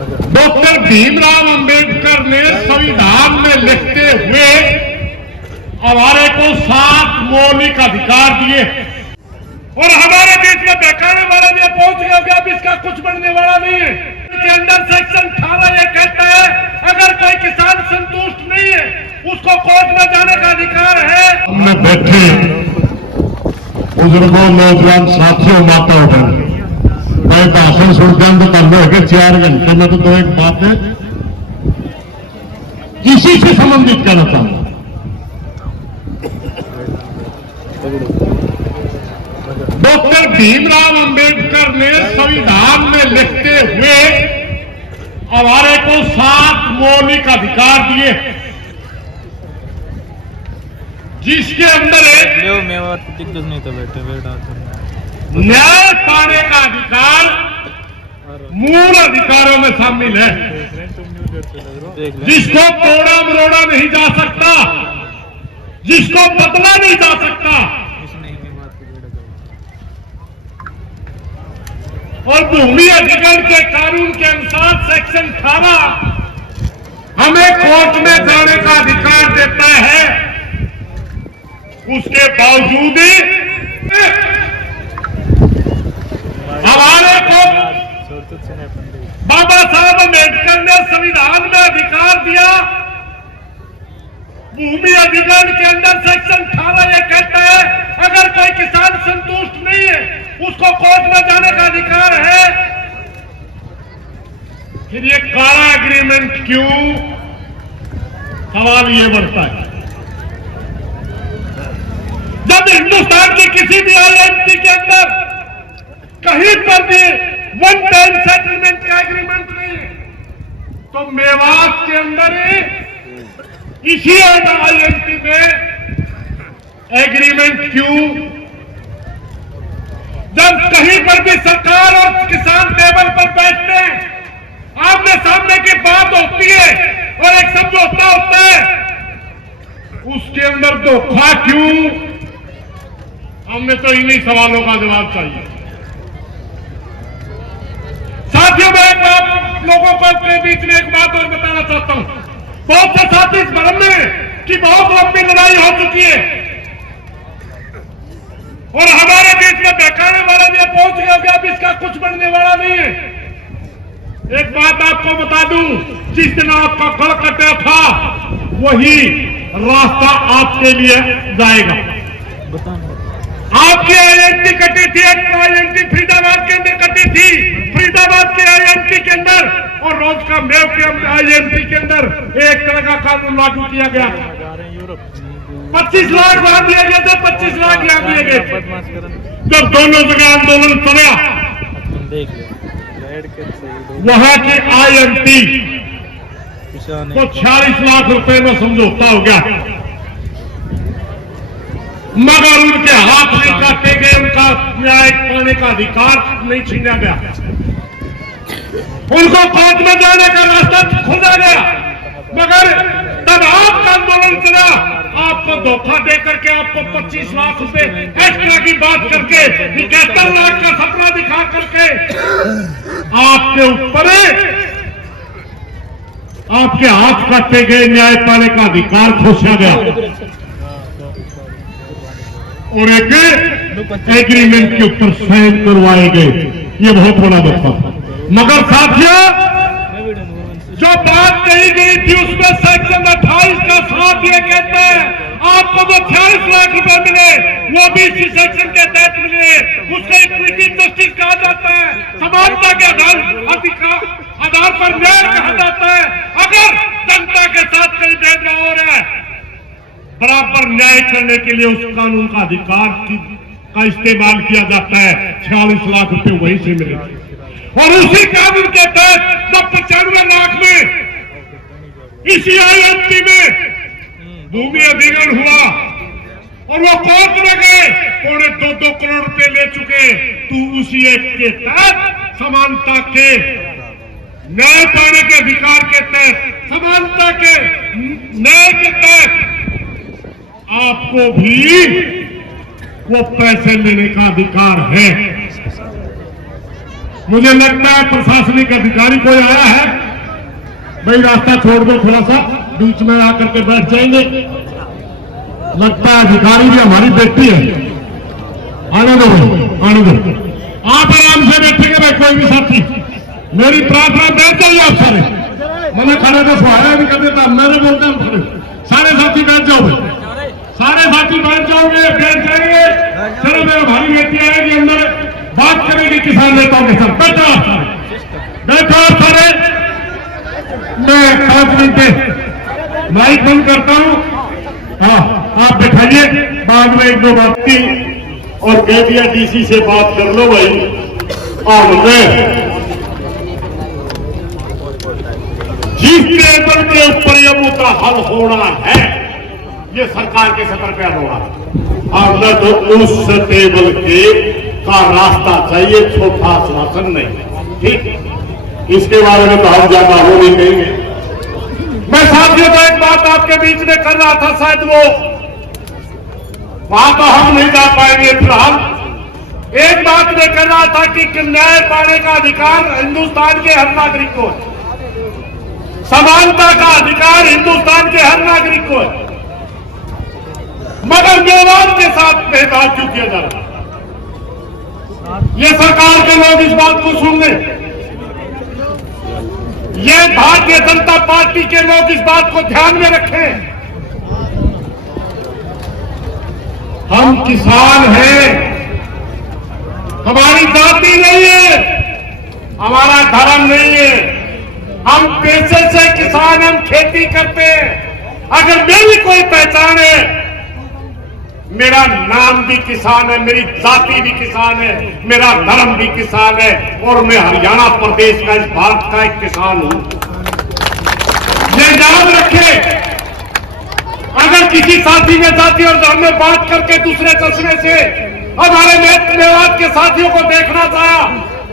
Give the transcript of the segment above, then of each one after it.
Doctor Bhimrao Ambedkar ने संविधान में लिखते हुए हमारे को 7 मौलिक अधिकार दिए और हमारे देश में बहकाने वाला भी पहुंच गया कि अब इसका कुछ बनने वाला नहीं है। के अंदर सेक्शन 18 ये कहता है अगर कोई किसान संतुष्ट नहीं है उसको कोर्ट में जाने का अधिकार है। हमने बैठे बुजुर्गों, नौजवान साथियों, माताओं बहनों, मैं भाषण सुनते हैं तो करने होगा 4 घंटे में। तो 2-1 बातें इसी से संबंधित कहना चाहूंगा। डॉक्टर भीमराव अंबेडकर ने संविधान में लिखते हुए हमारे को 7 मौलिक अधिकार दिए जिसके अंदर न्याय पाने का अधिकार मूल अधिकारों में शामिल है, जिसको तोड़ा मरोड़ा नहीं जा सकता, जिसको बदला नहीं जा सकता। और भूमि अधिग्रहण के कानून के अनुसार सेक्शन 18 हमें कोर्ट में जाने का अधिकार देता है। उसके बावजूद हमारे को बाबा साहब अम्बेडकर ने संविधान में अधिकार दिया। भूमि अधिग्रहण के अंदर सेक्शन 18 ये कहता है अगर कोई किसान संतुष्ट नहीं है उसको कोर्ट में जाने का अधिकार है। फिर ये काला एग्रीमेंट क्यों? सवाल ये बढ़ता है, जब हिंदुस्तान की किसी भी आईएनटी के अंदर कहीं पर भी वन टाइम सेटलमेंट का एग्रीमेंट नहीं है, तो मेवात के अंदर इसी आईएनटी में एग्रीमेंट क्यों? जब कहीं पर भी सरकार और किसान टेबल पर बैठते हैं, आमने सामने की बात होती है और एक समझौता होता है, उसके अंदर धोखा क्यों? हमें तो इन्हीं सवालों का जवाब चाहिए। साथियों, मैं एक आप लोगों को के बीच में एक बात और बताना चाहता हूं। बहुत से साथी इस भ्रम में कि बहुत लंबी लड़ाई हो चुकी है और हमारे देश में बहकाने वाला भी पहुंच गया कि अब इसका कुछ बनने वाला नहीं है। एक बात आपको बता दूं, जिस दिन आपका गल कटा था वही रास्ता आपके लिए जाएगा। आपकी आईएनटी कटी थी, एक आईएनटी फरीदाबाद के अंदर कटी थी, फरीदाबाद के आईएनटी के अंदर और रोज का मेव के आईएनटी के अंदर एक तरह का कानून लागू किया गया। 25 लाख वहां दिए गए थे, 25 लाख यहां दिए गए थे। जब दोनों जगह आंदोलन चला, वहां की आईएनटी को 46 लाख रुपए में समझौता हो गया, मगर उनके हाथ नहीं काटे गए, उनका न्याय पाने का अधिकार नहीं छीना गया, उनको कोर्ट में जाने का रास्ता खोजा गया। मगर तब आपका आंदोलन चला, आपको धोखा दे करके आपको 25 लाख रुपए एक्स्ट्रा की बात करके 71 लाख का सपना दिखा करके आपके ऊपर आपके हाथ काटे गए, न्याय पाने का अधिकार खोसा गया और एक एग्रीमेंट के ऊपर साइन करवाए गए। ये बहुत बड़ा धोखा था। मगर साथियों, जो बात कही गई थी उसमें सेक्शन 28 का साथ ये कहते हैं आपको जो 46 लाख रुपए मिले वो भी इसी सेक्शन के तहत मिले। उसको इक्विटी जस्टिस कहा जाता है, समानता के आधार पर न्याय कहा जाता है। अगर जनता के साथ कहीं भेदभाव हो रहा है, बराबर न्याय करने के लिए उस कानून का अधिकार का इस्तेमाल किया जाता है। 46 लाख रुपए वहीं से मिले और उसी कानून के तहत जब 95 लाख में इसी आईएनटी में भूमि अधिग्रहण हुआ और वो कोर्ट में गए, 2.25 करोड़ रुपए ले चुके, तो उसी एक्ट के तहत समानता के न्याय पाने के अधिकार के तहत, समानता के न्याय के तहत आपको भी वो पैसे लेने का अधिकार है। मुझे लगता है प्रशासनिक अधिकारी कोई आया है, भाई रास्ता छोड़ दो, थोड़ा सा बीच में आकर के बैठ जाएंगे। लगता है अधिकारी भी हमारी बेटी है। आने दो भाई, आने दो, आप आराम से बैठेंगे भाई, कोई भी साथी। मेरी प्रार्थना बैठ जाइए आप सारे, मैंने खड़े तो सुहाया नहीं कर देता, मैंने बोलता हूँ खड़े, सारे साथी बैठ जाओ भाई, सारे साथी बैठ जाओगे, बैठ जाएंगे। चलो मेरा भारी बेटी आएगी अंदर, बात करेगी किसान नेताओं के साथ। बैठो आप सारे, बैठो आप सारे। मैं 5 मिनट माइक बंद करता हूँ। हाँ, आप बैठाइए, बाद में 1-2 बात की और कह दिया डीसी से बात कर लो भाई। और जिस टेबल के ऊपर ये मुद्दा हल होना है, ये सरकार के सतर पे होगा। और न तो उस टेबल के का रास्ता चाहिए, छोटा आश्वासन नहीं। ठीक, इसके बारे में तो हम ज्यादा वो नहीं कहेंगे। मैं साथियों को एक बात आपके बीच में कर रहा था, शायद वो वहां तो हम नहीं जा पाएंगे फिलहाल। एक बात मैं कर रहा था कि न्याय पाने का अधिकार हिंदुस्तान के हर नागरिक को है, समानता का अधिकार हिंदुस्तान के हर नागरिक को है, मगर मेवात के साथ भेदभाव क्यों किया जा रहा है? ये सरकार के लोग इस बात को सुन लें, ये भारतीय जनता पार्टी के लोग इस बात को ध्यान में रखें। हम किसान हैं, हमारी जाति नहीं है, हमारा धर्म नहीं है, हम पेशे से किसान, हम खेती करते हैं। अगर मेरी कोई पहचान है, मेरा नाम भी किसान है, मेरी जाति भी किसान है, मेरा धर्म भी किसान है, और मैं हरियाणा प्रदेश का, इस भारत का एक किसान हूं। ये याद रखें। अगर किसी साथी ने जाति और धर्म में बात करके दूसरे चश्मे से हमारे मेवात के साथियों को देखना चाहा,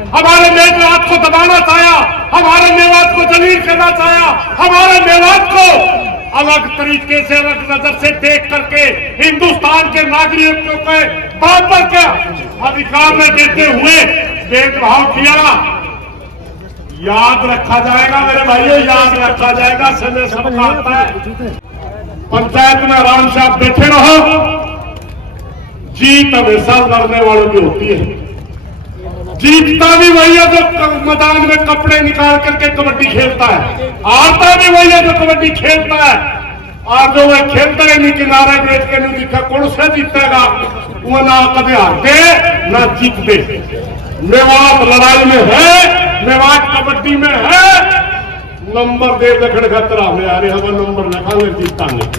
हमारे मेवात को दबाना चाहा, हमारे मेवात को जलील करना चाहा, हमारे मेवात को अलग तरीके से, अलग नजर से देख करके हिंदुस्तान के नागरिकों के बराबर के अधिकार में देते हुए भेदभाव किया, याद रखा जाएगा मेरे भाइयों, याद रखा जाएगा। समय सबका आता है। पंचायत में आराम से आप बैठे रहो, जीत हमेशा लड़ने वालों की होती है। जीतता भी वही है जो मैदान में कपड़े निकाल करके कबड्डी खेलता है, हारता भी वही है जो कबड्डी खेलता है। और जो वह खेलता है नहीं, किनारे बैठ के नहीं दिखा, कौन सा जीतेगा? वो ना कभी हारते ना जीतते। मेवात लड़ाई में है, मेवात कबड्डी में है। नंबर दे दखड़ खतरा में, अरे हम नंबर रखा जीता नहीं।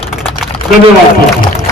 धन्यवाद।